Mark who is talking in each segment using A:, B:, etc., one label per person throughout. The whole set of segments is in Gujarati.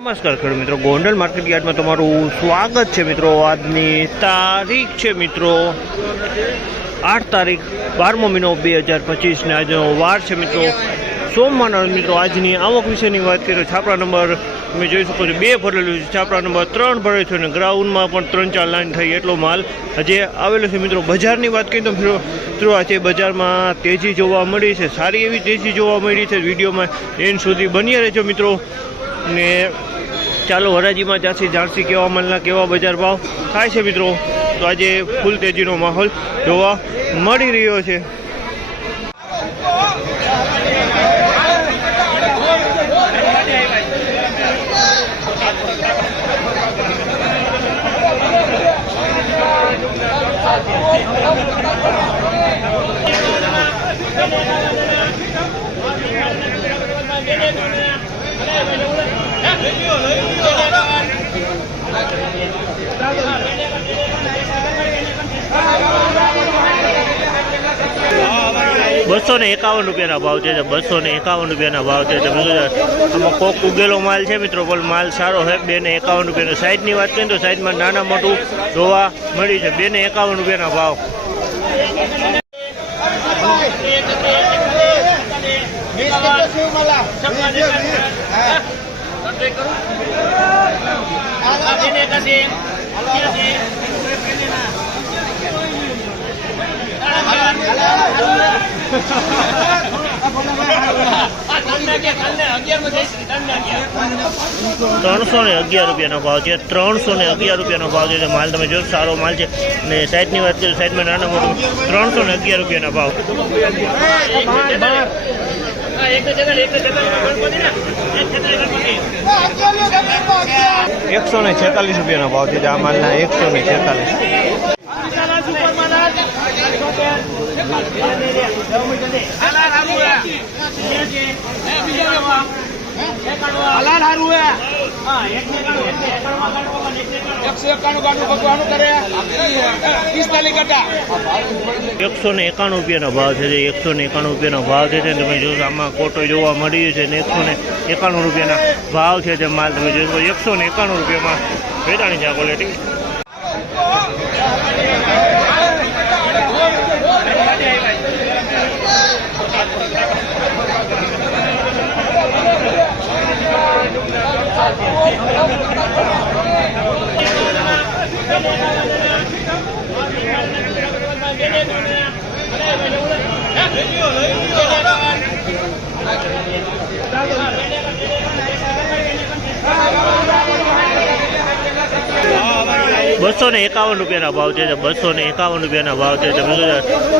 A: નમસ્કાર ખેડૂત મિત્રો. ગોંડલ માર્કેટ યાર્ડમાં તમારું સ્વાગત છે મિત્રો. આજની તારીખ છે મિત્રો આઠ તારીખ બારમો મહિનો બે હજાર પચીસને આજનો વાર છે મિત્રો. સોમવારના મિત્રો આજની આવક વિશેની વાત કરીએ છાપરા નંબર તમે જોઈ શકો છો, બે ભરેલું છે. છાપરા નંબર ત્રણ ભરેલું છે અને ગ્રાઉન્ડમાં પણ ત્રણ ચાર લાઈન થઈ એટલો માલ હજે આવેલો છે મિત્રો. બજારની વાત કરીએ તો મિત્રો આજે બજારમાં તેજી જોવા મળી છે. સારી એવી તેજી જોવા મળી છે. વિડીયોમાં એન સુધી બની રહેજો મિત્રો. ને ચાલો હરાજીમાં જાસી જાણસી કેવા માલના કેવા બજાર ભાવ થાય છે મિત્રો? તો આજે ફૂલ તેજીનો માહોલ જોવા મળી રહ્યો છે. બસો ને એકાવન રૂપિયાના ભાવ છે બસો ને એકાવન રૂપિયાના ભાવ છે આમાં કોક ઉગેલો માલ છે મિત્રો, પણ માલ સારો છે. બે ને એકાવન રૂપિયાનો. સાઈઝની વાત કરીએ તો સાઈઝમાં નાના મોટું જોવા મળી છે. બે ને એકાવન રૂપિયાના ભાવ. Ini kasih. Ini kasih. ત્રણસો ને અગિયાર રૂપિયાનો ભાવ છે. ત્રણસો ને અગિયાર રૂપિયાનો ભાવ છે. માલ તમે જો સારો માલ છે. ને સાઈડની વાત કરીએ સાઈડમાં નાના મોટું ત્રણસો ને અગિયાર રૂપિયાના ભાવ. એકસો ને છેતાલીસ રૂપિયાનો ભાવ છે. આ માલના એકસો ને છેતાલીસ.
B: અલાર હારું એકસો
A: ને એકાણું રૂપિયાનો ભાવ છે એકસો ને એકાણું રૂપિયાનો ભાવ છે તે તમે જોશો, આમાં કોટો જોવા મળી છે ને એકસો ને એકાણું રૂપિયાના ભાવ છે જે માલ તમે જોશો, એકસો ને એકાણું રૂપિયામાં વેચાણી છે આ ક્વોલિટી બસો ને એકાવન રૂપિયાના ભાવ છે બસો ને એકાવન રૂપિયાના ભાવ છે તમે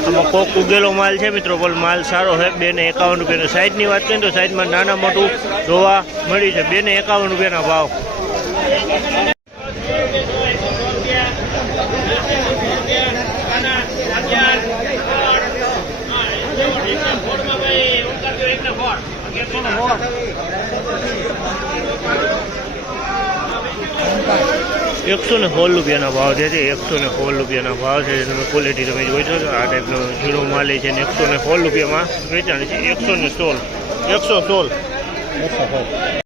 A: આમાં કોક ઉગેલો માલ છે મિત્રો, પણ માલ સારો છે, બે ને એકાવન રૂપિયાનો. સાઈઝની વાત કરીએ તો સાઈઝમાં નાના મોટું જોવા મળી છે, બે ને એકાવન રૂપિયાના ભાવ. એકસો ને સોળ રૂપિયાના ભાવ છે એકસો ને સોળ રૂપિયાના ભાવ છે. તમે ક્વોલિટી તમે જોઈ શકો આ ટાઈપનો જીરો માલી છે ને એકસો ને સોળ રૂપિયામાં વેચાણ છે. એકસો ને સોળ. એકસો સોળ.